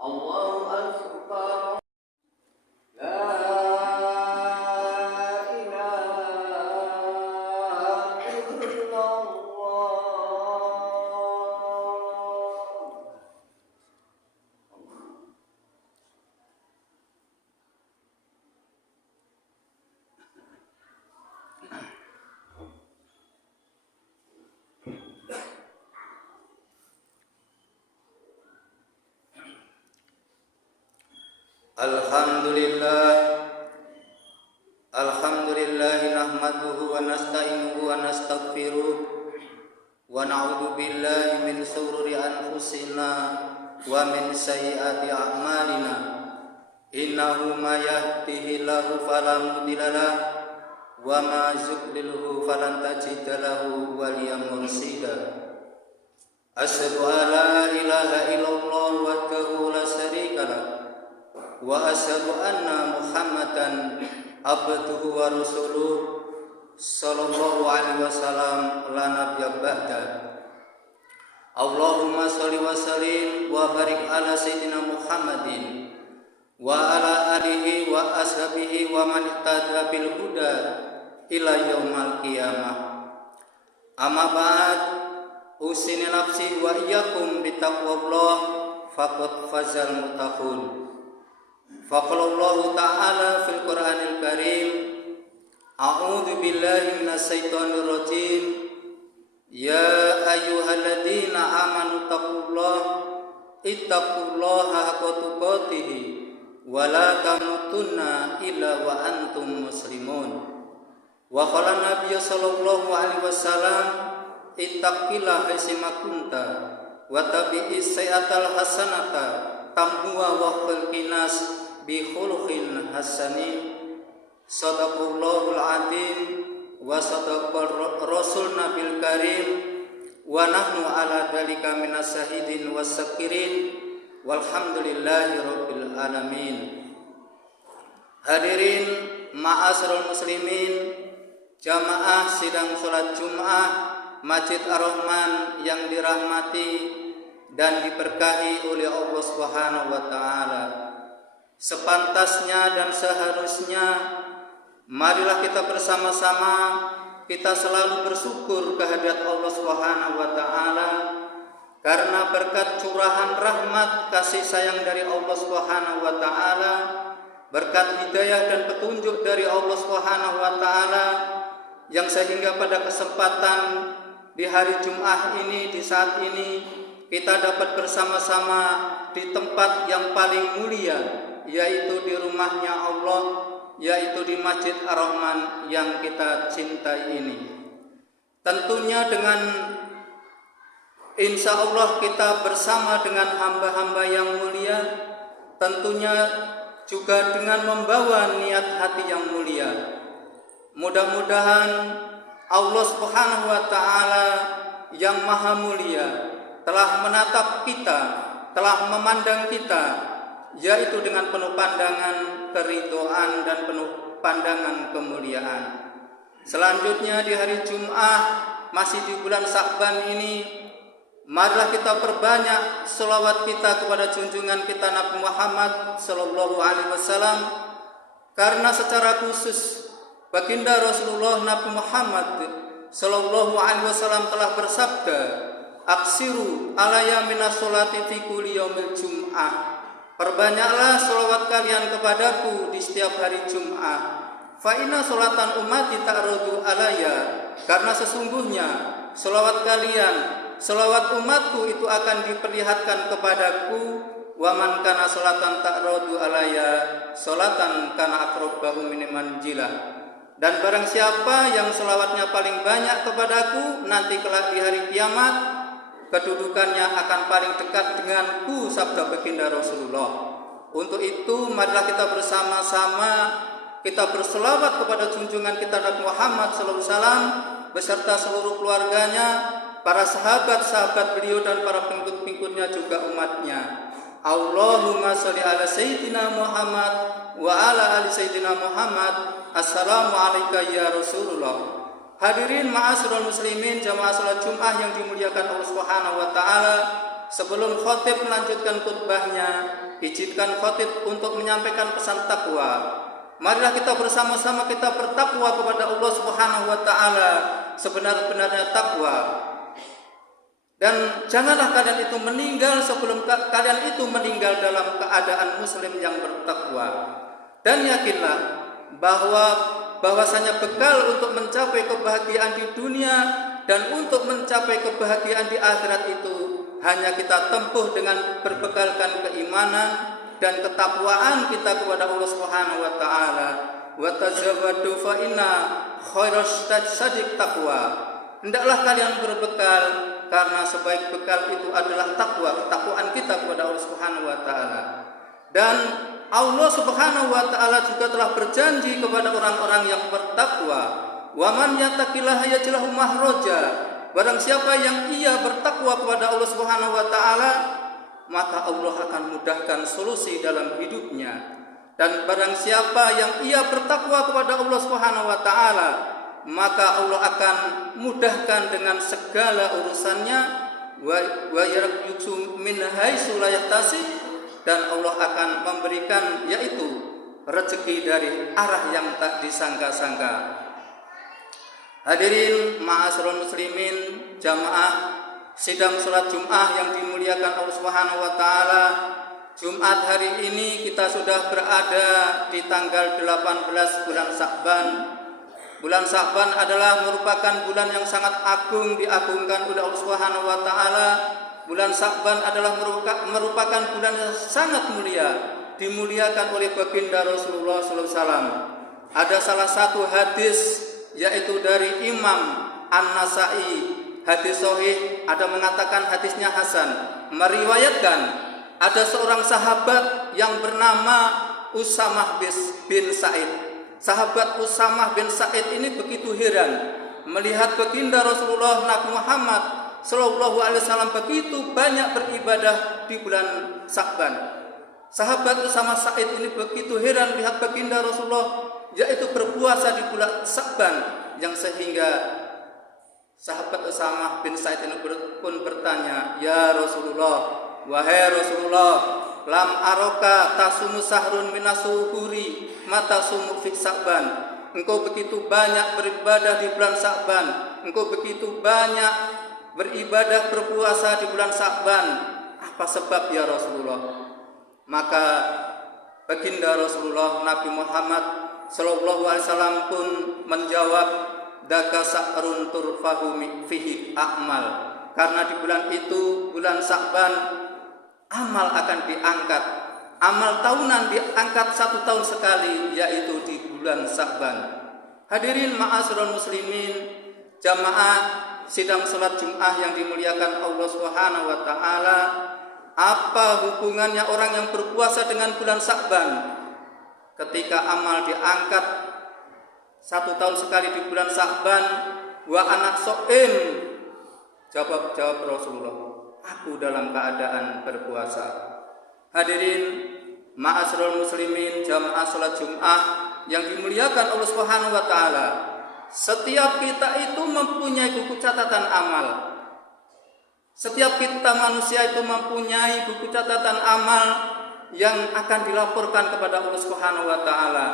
Allahu Akbar. La ilaha illallah. Alhamdulillah nahmaduhu wa nasta'inuhu wa nastaghfiruh wa na'udzu billahi min shururi anfusina wa min sayyiati a'malina. Innahu may yahdihillahu fala mudilla lahu wa may yudlilhu falan tajida lahu waliyyan mursyida. Asyhadu an la ilaha illallah wahdahu la syarika lahu wa asyhadu anna Muhammadan abduhu wa rasuluh sallallahu alaihi wasallam la nabiyya ba'da. Allahumma shalli wa sallim wa barik ala sayyidina Muhammadin wa ala alihi wa ashabihi wa man ihtada bil huda ila yaumal qiyamah. Amma ba'd, usini nafsi wa iyyakum bitaqwallah faqad fazal muttaqun. Faqala Allah Ta'ala fil Qur'anil Karim, a'udzu billahi minasyaitonir rajim. Ya ayyuhalladzina amanu ittaqullaha haqqa tuqatih wa la tamutunna illa wa antum muslimun. Wa qala Nabiy sallallahu alaihi wasallam, ittaqillaha haitsuma kunta wa tabi'is sayyi'atal hasanata tamhuha wa khulqinas bi khuluqin hasanin. Sadaqallahul azim wa sadaqar rasul nabil karim wa nahnu ala dzalika minas syahidin wasyakirin walhamdulillahi rabbil alamin. Hadirin ma'asyiral muslimin, jamaah sidang salat Jumat Masjid Ar-Rahman yang dirahmati dan diberkahi oleh Allah Subhanahu wa taala. Sepantasnya dan seharusnya marilah kita bersama-sama kita selalu bersyukur kehadirat Allah Subhanahu wa taala karena berkat curahan rahmat kasih sayang dari Allah Subhanahu wa taala, berkat hidayah dan petunjuk dari Allah Subhanahu wa taala yang sehingga pada kesempatan di hari Jumat ini, di saat ini kita dapat bersama-sama di tempat yang paling mulia, yaitu di rumahnya Allah, yaitu di Masjid Ar-Rahman yang kita cintai ini. Tentunya dengan insya Allah kita bersama dengan hamba-hamba yang mulia, tentunya juga dengan membawa niat hati yang mulia. Mudah-mudahan Allah Subhanahu wa taala yang maha mulia telah menatap kita, telah memandang kita, yaitu dengan penuh pandangan keridhaan dan penuh pandangan kemuliaan. Selanjutnya di hari Jumat masih di bulan Sya'ban ini, marilah kita perbanyak selawat kita kepada junjungan kita Nabi Muhammad sallallahu alaihi wasallam, karena secara khusus baginda Rasulullah Nabi Muhammad sallallahu alaihi wasallam telah bersabda, aksiru alaya minas sholati fi kulli yaumil jum'ah. Perbanyaklah sholawat kalian kepadaku di setiap hari Jumat. Fa inna sholatan ummati ta'rudu alaya, karena sesungguhnya sholawat kalian, sholawat umatku itu akan diperlihatkan kepadaku. Wa man kana sholatan ta'rudu alaya sholatan kana aqrabahu min manjilah. Dan barang siapa yang sholawatnya paling banyak kepadaku, nanti kelak di hari kiamat kedudukannya akan paling dekat denganku, sabda baginda Rasulullah. Untuk itu marilah kita bersama-sama kita berselawat kepada junjungan kita Nabi Muhammad SAW beserta seluruh keluarganya, para sahabat-sahabat beliau dan para pengikut-pengikutnya juga umatnya. Allahumma sholli ala sayyidina Muhammad wa ala ali sayyidina Muhammad. Assalamualaikum ya Rasulullah. Hadirin ma'asyiral muslimin, jamaah salat Jumat yang dimuliakan Allah Subhanahu wa taala. sebelum khatib melanjutkan khutbahnya, izinkan khatib untuk menyampaikan pesan takwa. Marilah kita bersama-sama kita bertakwa kepada Allah Subhanahu wa taala sebenar-benarnya takwa. Dan janganlah kalian itu meninggal sebelum kalian itu meninggal dalam keadaan muslim yang bertakwa. Dan yakinlah bahwasanya bekal untuk mencapai kebahagiaan di dunia dan untuk mencapai kebahagiaan di akhirat itu hanya kita tempuh dengan berbekalkan keimanan dan ketakwaan kita kepada Allah Subhanahu wa taala. Wa tazawwadu fa inna khairas sadiq taqwa. Hendaklah kalian berbekal karena sebaik bekal itu adalah takwa, ketakwaan kita kepada Allah Subhanahu wa taala. Dan Allah Subhanahu wa taala juga telah berjanji kepada orang-orang yang bertakwa, "Wa man yattaqillaha yaj'al lahu makhraja." Barang siapa yang ia bertakwa kepada Allah Subhanahu wa taala, maka Allah akan mudahkan solusi dalam hidupnya. Dan barang siapa yang ia bertakwa kepada Allah Subhanahu wa taala, maka Allah akan mudahkan dengan segala urusannya. Wa yarzuqhu min haitsu la yahtasib, dan Allah akan memberikan yaitu rezeki dari arah yang tak disangka-sangka. Hadirin ma'asyiral muslimin, jamaah sidang salat Jumat yang dimuliakan Allah Subhanahu wa taala. Jumat hari ini kita sudah berada di tanggal 18 bulan Sya'ban. Bulan Sya'ban adalah merupakan bulan yang sangat agung, diagungkan oleh Allah Subhanahu wa taala. Bulan Sya'ban adalah merupakan bulan yang sangat mulia, dimuliakan oleh baginda Rasulullah sallallahu alaihi wasallam. Ada salah satu hadis yaitu dari Imam An-Nasa'i, hadis sahih, ada mengatakan hadisnya hasan, meriwayatkan ada seorang sahabat yang bernama Usamah bin Sa'id. Sahabat Usamah bin Sa'id ini begitu heran melihat baginda Rasulullah Nabi Muhammad sallallahu alaihi wasallam begitu banyak beribadah di bulan Sya'ban. Sahabat Usamah Sa'id ini begitu heran melihat baginda Rasulullah yaitu berpuasa di bulan Sya'ban, yang sehingga sahabat Usamah bin Sa'id ini pun bertanya, "Ya Rasulullah, wahai Rasulullah, lam aroka tasumu sahrun minasuhuri mata sumu fi Sya'ban." Engkau begitu banyak beribadah di bulan Sya'ban, engkau begitu banyak beribadah berpuasa di bulan Sya'ban, apa sebab ya Rasulullah? Maka baginda Rasulullah Nabi Muhammad sallallahu alaihi wasallam pun menjawab, "Daka sa'run turfahu fihi a'mal." Karena di bulan itu, bulan Sya'ban, amal akan diangkat. Amal tahunan diangkat 1 tahun sekali, yaitu di bulan Sya'ban. Hadirin ma'asyiral muslimin, jamaah sidang salat Jumat yang dimuliakan Allah Subhanahu wa taala, apa hubungannya orang yang berpuasa dengan bulan Sya'ban? Ketika amal diangkat 1 tahun sekali di bulan Sya'ban, wa anak so'im, jawab Rasulullah, aku dalam keadaan berpuasa. Hadirin ma'asyiral muslimin, jamaah salat Jumat yang dimuliakan Allah Subhanahu wa taala, setiap kita itu mempunyai buku catatan amal. Setiap kita manusia itu mempunyai buku catatan amal yang akan dilaporkan kepada Allah Subhanahu wa taala.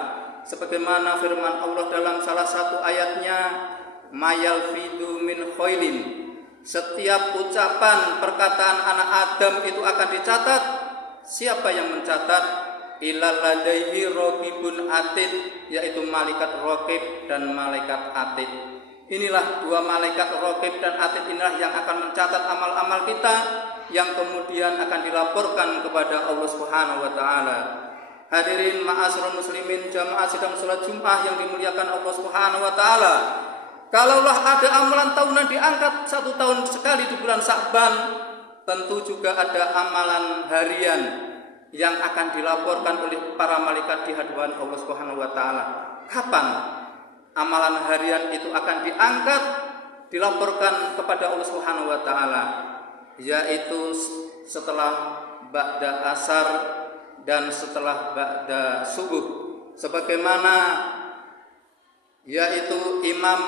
Sebagaimana firman Allah dalam salah satu ayatnya, "Mayal fidu min khailin." Setiap ucapan perkataan anak Adam itu akan dicatat. Siapa yang mencatat? Ilal ladaihi raqibun atid, yaitu malaikat raqib dan malaikat atid. Inilah 2 malaikat raqib dan atid, inilah yang akan mencatat amal-amal kita yang kemudian akan dilaporkan kepada Allah Subhanahu wa taala. Hadirin ma'asyiral muslimin, jamaah sidang salat Jumat yang dimuliakan Allah Subhanahu wa taala. Kalaulah ada amalan tahunan diangkat 1 tahun sekali di bulan Sya'ban, tentu juga ada amalan harian yang akan dilaporkan oleh para malaikat di hadapan Allah Subhanahu wa taala. Kapan amalan harian itu akan diangkat, dilaporkan kepada Allah Subhanahu wa taala? Yaitu setelah ba'da asar dan setelah ba'da subuh, sebagaimana yaitu Imam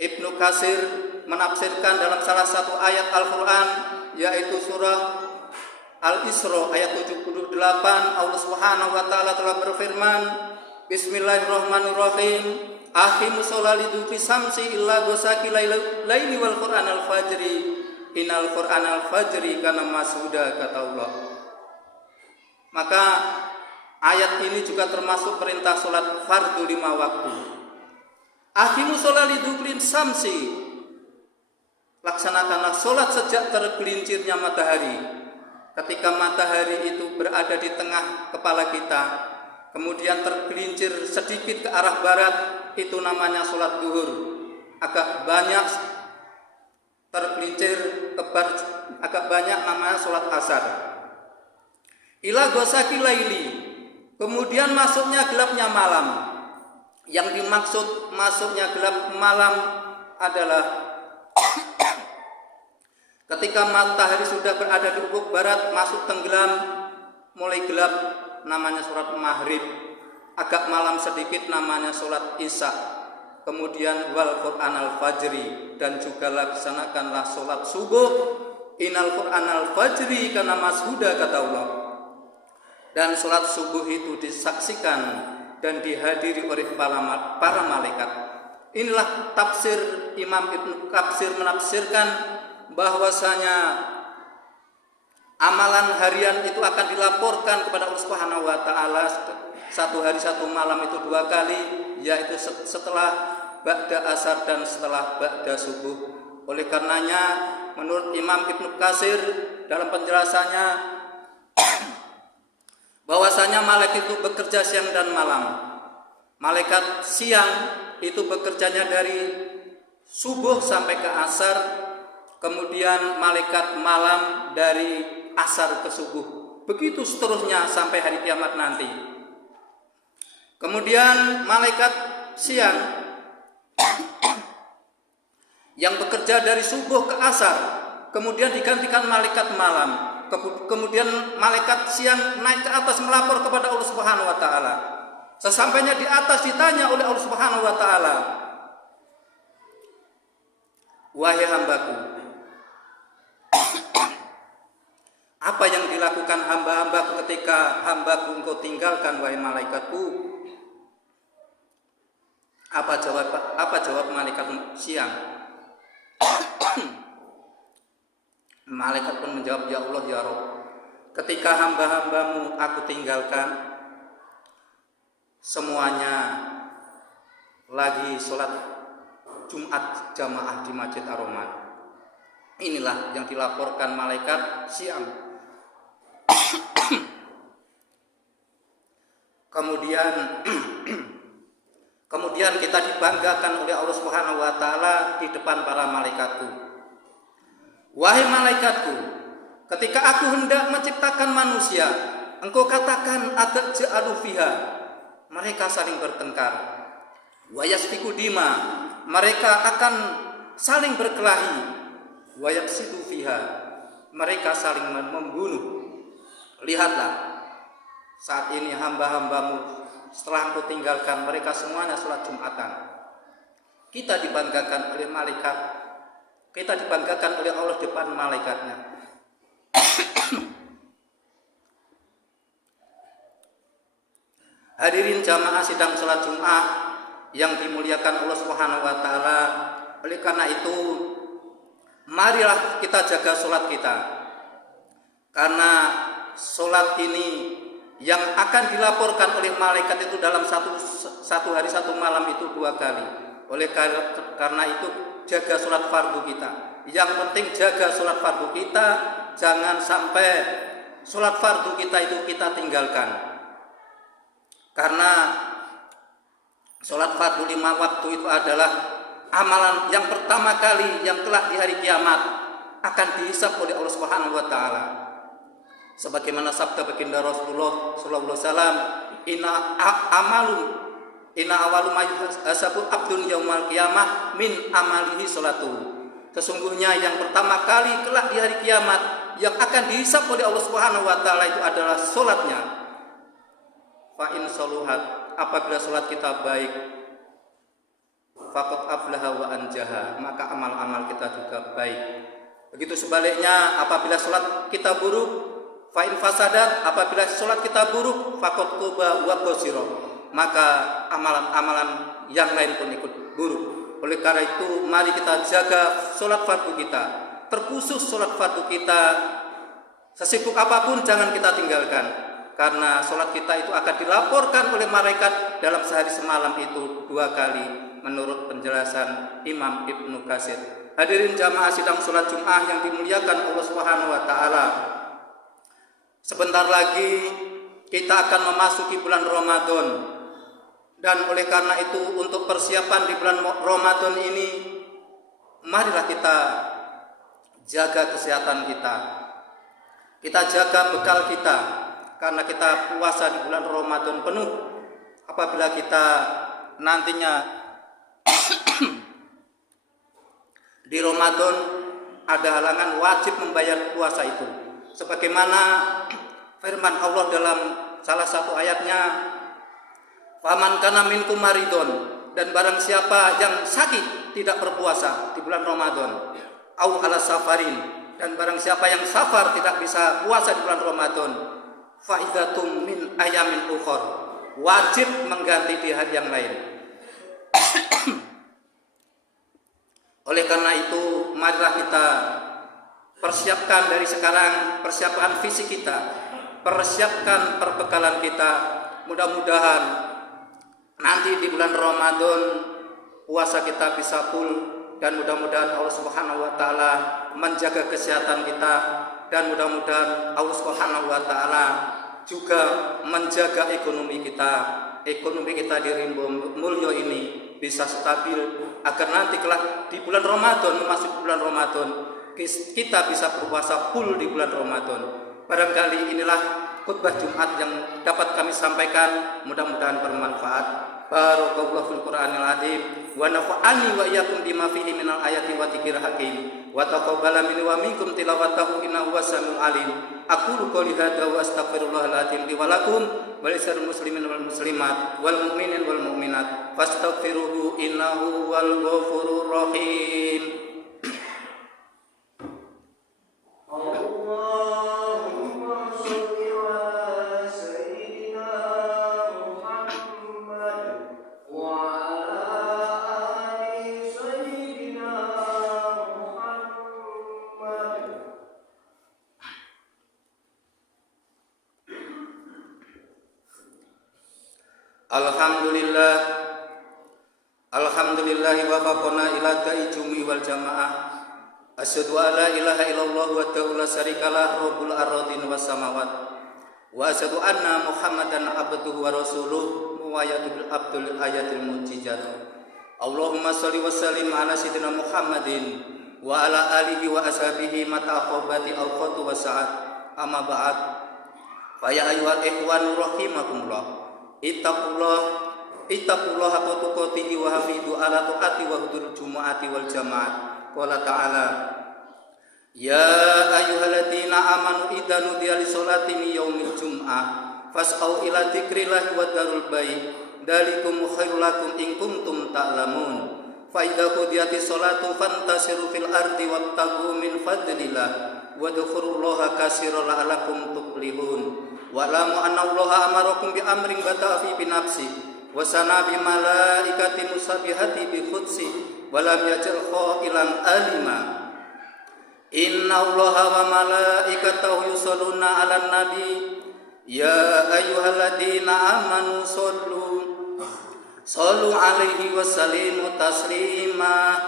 Ibnu Katsir menafsirkan dalam salah satu ayat Al-Quran, yaitu surah Al-Isra ayat 78. Allah Subhanahu wa taala telah berfirman, Bismillahirrahmanirrahim. Aqimus sholata liduluki samsi illa ghasaqi laili wal qur'anal fajri innal qur'anal fajri kana mashuda, kata Allah. Maka ayat ini juga termasuk perintah sholat fardu 5 waktu. Aqimus sholata liduluki samsi, laksanakanlah sholat sejak tergelincirnya matahari. Ketika matahari itu berada di tengah kepala kita, kemudian tergelincir sedikit ke arah barat, itu namanya sholat duhur. Agak banyak tergelincir ke barat, agak banyak namanya sholat asar. Ila ghasaqi laili, kemudian masuknya gelapnya malam. Yang dimaksud masuknya gelap malam adalah ketika matahari sudah berada di ufuk barat, masuk tenggelam, mulai gelap, namanya sholat maghrib. Agak malam sedikit namanya sholat isya. Kemudian wal Qur'an al-fajri, dan juga laksanakanlah sholat subuh. Innal Qur'an al-fajri kana mashuda, kata Allah. Dan sholat subuh itu disaksikan dan dihadiri oleh para malaikat. Inilah tafsir Imam Ibnu Katsir menafsirkan bahwasanya amalan harian itu akan dilaporkan kepada Allah Subhanahu wa taala. Satu hari satu malam itu 2 kali, yaitu setelah ba'da asar dan setelah ba'da subuh. Oleh karenanya menurut Imam Ibnu Katsir dalam penjelasannya bahwasanya malaikat itu bekerja siang dan malam. Malaikat siang itu bekerjanya dari subuh sampai ke asar, kemudian malaikat malam dari asar ke subuh. Begitu seterusnya sampai hari kiamat nanti. Kemudian malaikat siang yang bekerja dari subuh ke asar, kemudian digantikan malaikat malam. Kemudian malaikat siang naik ke atas melapor kepada Allah Subhanahu wa taala. Sesampainya di atas ditanya oleh Allah Subhanahu wa taala, wahai hambaku, apa yang dilakukan hamba-hambaku ketika hambaku engkau tinggalkan, wahai malaikatku? Apa jawab malaikat siang? Malaikat pun menjawab, ya Allah ya Rabb, ketika hamba-hambamu aku tinggalkan, semuanya lagi sholat Jumat jamaah di Masjid Ar-Rahman. Inilah yang dilaporkan malaikat siang. Kemudian kita dibanggakan oleh Allah Subhanahu wa taala di depan para malaikatku. Wahai malaikatku, ketika aku hendak menciptakan manusia, engkau katakan agak ja'alu fiha, mereka saling bertengkar. Wa yasfiku dima, mereka akan saling berkelahi. Wa yafsidu fiha, mereka saling membunuh. Lihatlah, saat ini hamba-hambamu setelah engkau tinggalkan, mereka semuanya sholat Jumatan. Kita dibanggakan oleh malaikat, kita dibanggakan oleh Allah depan malaikatnya. Hadirin jamaah sidang sholat Jum'ah yang dimuliakan Allah Subhanahu wa taala. Oleh karena itu, marilah kita jaga sholat kita, karena sholat ini yang akan dilaporkan oleh malaikat itu dalam satu hari satu malam itu 2 kali. Oleh karena itu jaga sholat fardu kita. Yang penting jaga sholat fardu kita, jangan sampai sholat fardu kita itu kita tinggalkan. Karena sholat fardu 5 waktu itu adalah amalan yang pertama kali yang kelak di hari kiamat akan dihisab oleh Allah Subhanahu wa taala. Sebagaimana sabda baginda Rasulullah sallallahu alaihi wasallam, inna awalu ma yuhasabu abdun yaumal qiyamah min amalihi salatu. Sesungguhnya yang pertama kali kelak di hari kiamat yang akan dihisab oleh Allah Subhanahu wa taala itu adalah salatnya. Fa in saluhat, apabila salat kita baik, faqad aflaha wa anjaha, maka amal-amal kita juga baik. Begitu sebaliknya, apabila sholat kita buruk, fa'in fasadat, apabila sholat kita buruk, fakot kuba wa qasiro, maka amalan-amalan yang lain pun ikut buruk. Oleh karena itu, mari kita jaga sholat fardu kita, terkhusus sholat fardu kita. Sesibuk apapun jangan kita tinggalkan, karena sholat kita itu akan dilaporkan oleh malaikat dalam sehari semalam itu 2 kali, menurut penjelasan Imam Ibnu Katsir. Hadirin jamaah sidang sholat Jum'ah yang dimuliakan Allah Subhanahu wa taala. Sebentar lagi kita akan memasuki bulan Ramadan. Dan oleh karena itu, untuk persiapan di bulan Ramadan ini, marilah kita jaga kesehatan kita. Kita jaga bekal kita, karena kita puasa di bulan Ramadan penuh. Apabila kita nantinya di Ramadan ada halangan, wajib membayar puasa itu. Sebagaimana firman Allah dalam salah satu ayatnya, faman kana minkum maridun, dan barang siapa yang sakit tidak berpuasa di bulan Ramadan, au ala safarin, dan barang siapa yang safar tidak bisa puasa di bulan Ramadan, fa idzatum min ayamin ukhra, wajib mengganti di hari yang lain. Oleh karena itu, marilah kita persiapkan dari sekarang, persiapkan fisik kita, persiapkan perbekalan kita. Mudah-mudahan nanti di bulan Ramadan puasa kita bisa full, dan mudah-mudahan Allah Subhanahu wa taala menjaga kesehatan kita, dan mudah-mudahan Allah Subhanahu wa taala juga menjaga ekonomi kita. Ekonomi kita di Rimbo Mulyo ini bisa stabil, agar nanti kelak di bulan Ramadan, memasuki bulan Ramadan, kita bisa berpuasa full di bulan Ramadan. Barangkali inilah khutbah Jumat yang dapat kami sampaikan, mudah-mudahan bermanfaat. Barakallahu fil Qur'anil azim wa nafa'ani wa iyyakum bima fihi minal ayati wa dzikril hakim wa taqabbala minni wa minkum tilawatahu innahu was-sami'ul alim. Aqulu qouli hadza wa astaghfirullahal azim li wa lakum wa lisal muslimin wal muslimat wal mu'minin wal mu'minat fastaghfiruhu innahu wal ghafurur rahim. Alhamdulillahi wa faqona ila ta'ijumi wal jamaah. Asyhadu an la ilaha illallah wa la syarikalah rabbul ardhin was samawat. Wa asyhadu anna Muhammadan abduhu wa rasuluh muwayyatul abdul ayatil mujizat. Allahumma shalli wa sallim ala sayyidina Muhammadin wa ala alihi wa ashabihi mataqabati awqatu wa sa'at. Amma ba'd. Fa ya ayyuhal ikhwan rahimakumullah. Ittaqullah haqqa tuqatih wa hafidu ala taati wa hudul jumu'ati wal jamaat. Qala ta'ala, ya ayyuhalladzina amanu idza nudiya lis-sholati min yaumil jum'ah fas'au ila dzikrillah wa darul bai' dzalikum khairul lakum in kuntum ta'lamun. Fa idza qudiyatis sholatu fantasiru fil ardi wattaqu min fadlillah wa dzkurullaha katsiran la'allakum tuflihun. Wa lamu anna Allaha amarakum bi amrin bata'a fi binafsi wa sana bi malaikati musabihati bi khudsi wa lam yaj'al qailan alima. Inna Allaha wa malaikatahu yusholluna 'alan nabi ya ayyuhalladzina amanu sallu 'alaihi wa sallimu taslima.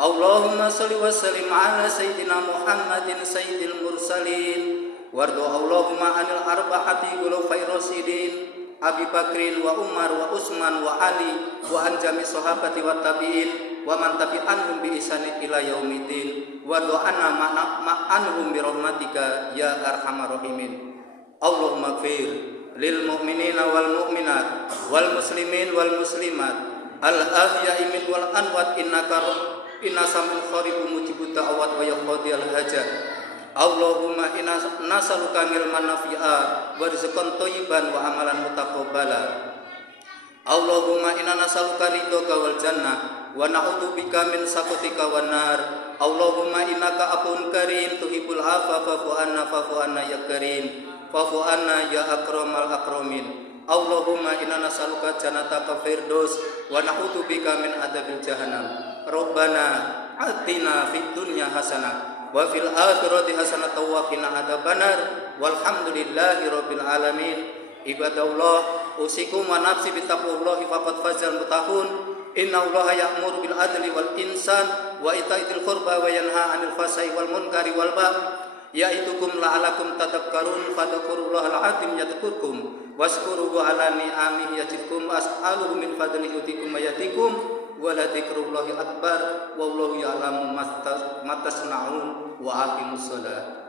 Allahumma shalli wa sallim 'ala sayyidina Muhammadin sayyidil mursalin wardo Allahumma 'anil arba'ati khulafair rasyidin Abi Bakrin wa Umar wa Utsman wa Ali wa an jami sahabati wa tabi'in wa man tabi'anhum bi ihsan ila yaumiddin wa do'ana ma'anhum bi rahmatika ya arhamar rahimin. Allahumma ighfir lil mu'minina wal mu'minat wal muslimin wal muslimat al ahya'i min wal anwat inna samul qaribun mujibud da'awat wa yaqdi al hajat. Allahumma inna nas'aluka ilman nafi'a wa rizqan thayyiban wa amalan mutaqabbala. Allahumma inna nas'aluka ridhoka wal jannah wa na'udzubika min sakhatika wan nar. Allahumma innaka afuwun karim tuhibbul afwa fa'fu anna ya karim. Fa'fu anna ya akramal akramin. Allahumma inna nas'aluka jannataka firdaus wa na'udzubika min adzabil jahannam. Rabbana atina fid dunya hasanah wa fil akhirati hasanah wa qina adzabannar. Walhamdulillahi rabbil alamin. Ibadallah, usikum wa nafsi bittaqwallahi faqad fazal muttaqun. Innallaha ya'muru bil adli wal ihsan wa itaa'il qurba wa yanha 'anil fahsya'i wal munkari wal baghi ya'idzukum la'allakum tadhakkarun. Fadhkurullahal 'azim yadhkurkum washkuruhu 'ala ni'amihi yazidkum was'aluhu min fadlihi yutikum wa yatikum wa la dzikrullahi akbar wallahu ya'lamu ma tasna'un wa aqimus shalah.